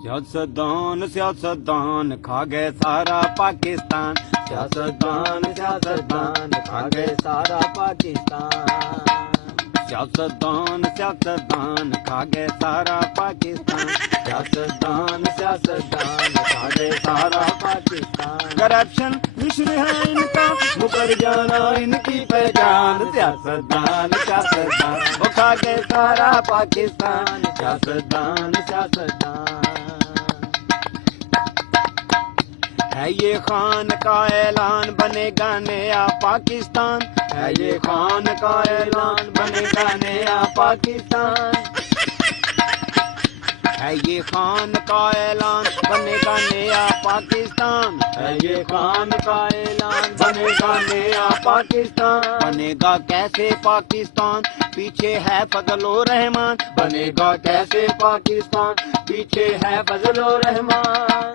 सियासतदान सियासतदान खा गए सारा पाकिस्तान। सियासतदान सियासतदान खा गए सारा पाकिस्तान। सियासतदान सियासतदान खा गए सारा पाकिस्तान। सियासतदान सियासतदान खा गए सारा पाकिस्तान। करप्शन मिश्र है इनका, मुकर जाना इनकी पहचान। सियासतदान सियासतदान वो खा गए सारा पाकिस्तान। सियासतदान सियासतदान है ये खान का ऐलान बनेगा नया पाकिस्तान। है ये खान का ऐलान बनेगा नया पाकिस्तान। है ये खान का ऐलान बनेगा नया पाकिस्तान। है ये खान का ऐलान बनेगा नया पाकिस्तान। बनेगा कैसे पाकिस्तान, पीछे है फजलो रहमान। बनेगा कैसे पाकिस्तान, पीछे है फजलो रहमान।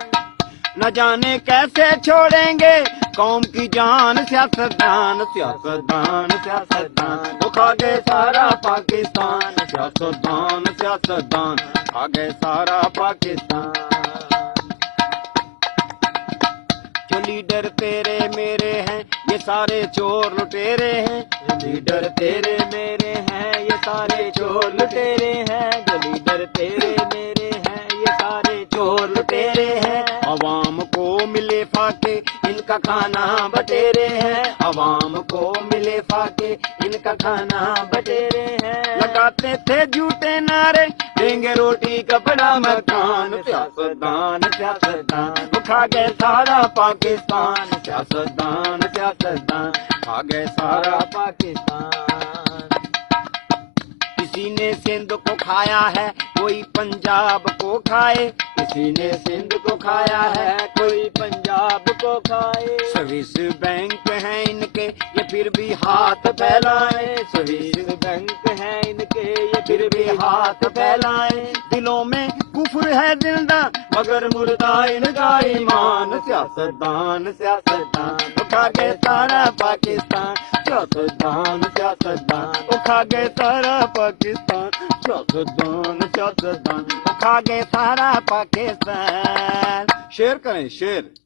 न जाने कैसे छोड़ेंगे कौम की जान। सियासतदान सियासतदान सियासतदान वो खा गए सारा पाकिस्तान। सियासतदान सियासतदान खा गए सारा पाकिस्तान। जो लीडर तेरे मेरे हैं ये सारे चोर लुटेरे हैं। लीडर तेरे मेरे हैं ये सारे चोर लुटेरे हैं। जो लीडर तेरे मेरे हैं ये सारे चोर लुटेरे हैं। अवाम को मिले फाके इनका खाना बटेरे हैं। अवाम को मिले फाके इनका खाना बटेरे हैं। लगाते थे झूठे नारे देंगे रोटी कपड़ा मकान। सियासतदान सियासतदान वो खा गए सारा पाकिस्तान। सियासतदान सियासतदान खा गए सारा सारा। पाकिस्तान। किसी ने सिंध को खाया है कोई पंजाब को खाए। किसी ने सिंध को खाया है कोई पंजाब को खाए। स्विस बैंक हैं इनके ये फिर भी हाथ फैलाए। स्विस बैंक है इनके ये फिर भी हाथ फैलाए। दिलों में कुफ्र है जिंदा मगर मुर्दा इनका ईमान। सियासतदान सियासतदान उठा गए सारा पाकिस्तान। सियासतदान सियासतदान उठा गए सारा पाकिस्तान। सियासतदान सियासतदान उठा गए सारा पाकिस्तान। शेर करें शेर।